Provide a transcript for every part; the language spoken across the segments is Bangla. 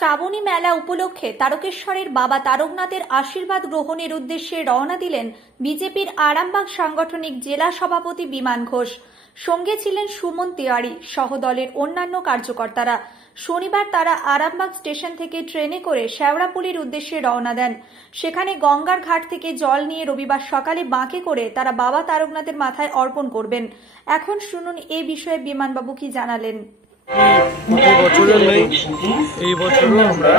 শ্রাবণী মেলা উপলক্ষে তারকেশ্বরের বাবা তারকনাথের আশীর্বাদ গ্রহণের উদ্দেশ্যে রওনা দিলেন বিজেপির আরামবাগ সাংগঠনিক জেলা সভাপতি বিমান ঘোষ। সঙ্গে ছিলেন সুমন তিওয়ারি সহ দলের অন্যান্য কার্যকর্তারা। শনিবার তারা আরামবাগ স্টেশন থেকে ট্রেনে করে শেওড়াফুলির উদ্দেশ্যে রওনা দেন। সেখানে গঙ্গার ঘাট থেকে জল নিয়ে রবিবার সকালে বাঁকে করে তারা বাবা তারকনাথের মাথায় অর্পণ করবেন। এখন শুনুন এই বিষয়ে বিমানবাবু কি জানালেন। এই বছরের নেই, এই বছরও আমরা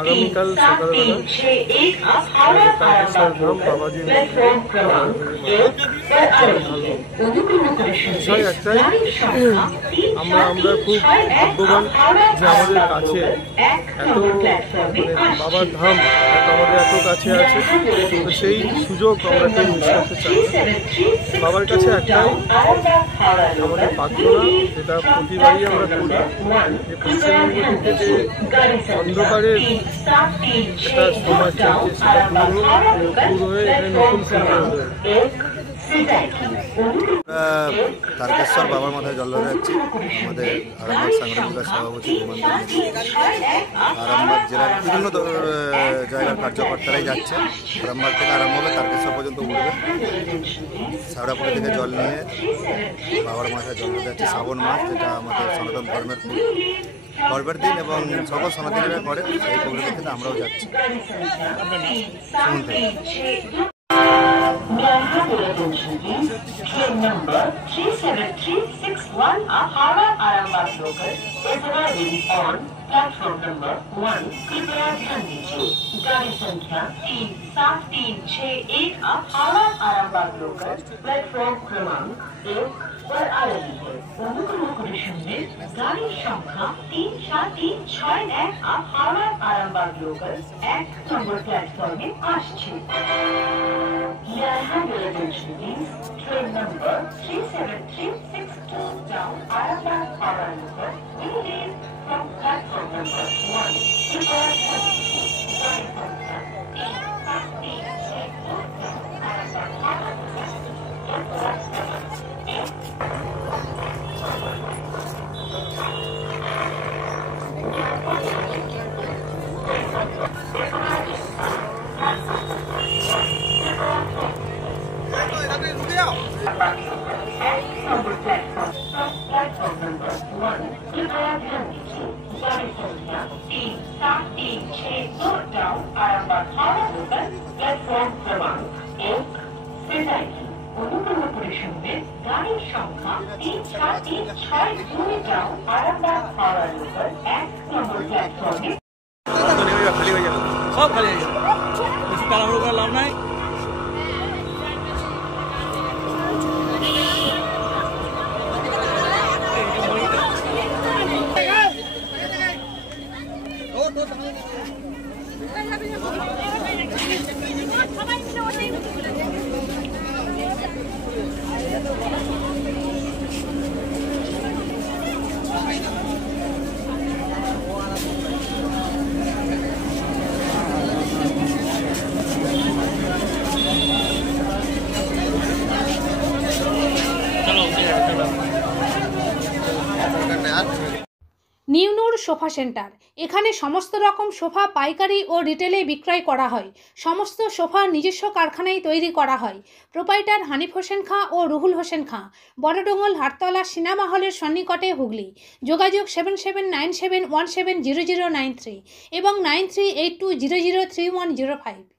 আগামীকাল সকালবেলা তারকেশ্বর ধাম বাবাজির বিষয় একটাই, আমরা খুব ভাগ্যবান যে আমাদের কাছে এত বাবার ধাম আমাদের এত কাছে আছে। তো সেই সুযোগ আমরা কেউ মিস করতে চাই না। বাবার কাছে একটাই আমাদের প্রার্থনা, যেটা প্রতিবারই আমরা করি, যে পশ্চিমবঙ্গ থেকে যে অন্ধকারের একটা সমাজ চলছে সেটা পুরো হয়ে এখানে নতুন সমাজ হয়ে তারকেশ্বর বাবার মাথায় জল ধরে যাচ্ছি। আমাদের আরামবাগ সাংগঠনিক সভাপতি আরামবাগ জেলার বিভিন্ন জায়গার কার্যকর্তারাই যাচ্ছে। আরামবাগ থেকে আরম্ভ হবে, তারকেশ্বর পর্যন্ত উঠবে। শেওড়াফুলি থেকে জল নিয়ে বাবার মাথায় জল ধরে যাচ্ছে। শ্রাবণ মাস, যেটা আমাদের সনাতন ধর্মের পর্বের দিন এবং সকল সনাতনীরা করে, সেই পরিপ্রেক্ষিতে আমরাও যাচ্ছি। Train number 37361 Howrah Arambagh local is arriving on platform number 1. कृपया ध्यान दीजिए, गाड़ी संख्या 3736 Howrah Arambagh local प्लेटफॉर्म क्रमांक 1 पर आ रही है। অনুগ্রহ করে শুনবেন, গাড়ির সংখ্যা 3736 Howrah Arambagh local 1 নম্বর প্ল্যাটফর্মে আসছে। Train number 37362 down Arambagh Howrah local will leave from platform number 1. Prepare for platform number 1. कृपया ध्यान दीजिए, गाड़ी संख्या 3736 down Arambagh Howrah local platform क्रमांक 1 से जाएगी। অনুগ্রহ করে শুনবেন, গাড়ির সংখ্যা 3736 down Arambagh Howrah local 1 নম্বর প্ল্যাটফর্মে। খালি হয়ে যাবে, সব খালি হয়ে যাবে, বেশি তাড়াহুড়ো করে লাভ নাই। নিউ নূর সোফা সেন্টার, এখানে সমস্ত রকম সোফা পাইকারি ও রিটেলে বিক্রয় করা হয়। সমস্ত সোফা নিজস্ব কারখানায় তৈরি করা হয়। প্রোপাইটার হানিফ হোসেন খাঁ ও রুহুল হোসেন খাঁ, বড়ডোঙ্গল হাটতলা সিনেমা হলের সন্নিকটে, হুগলি। যোগাযোগ 7797170093 এবং 9382003105।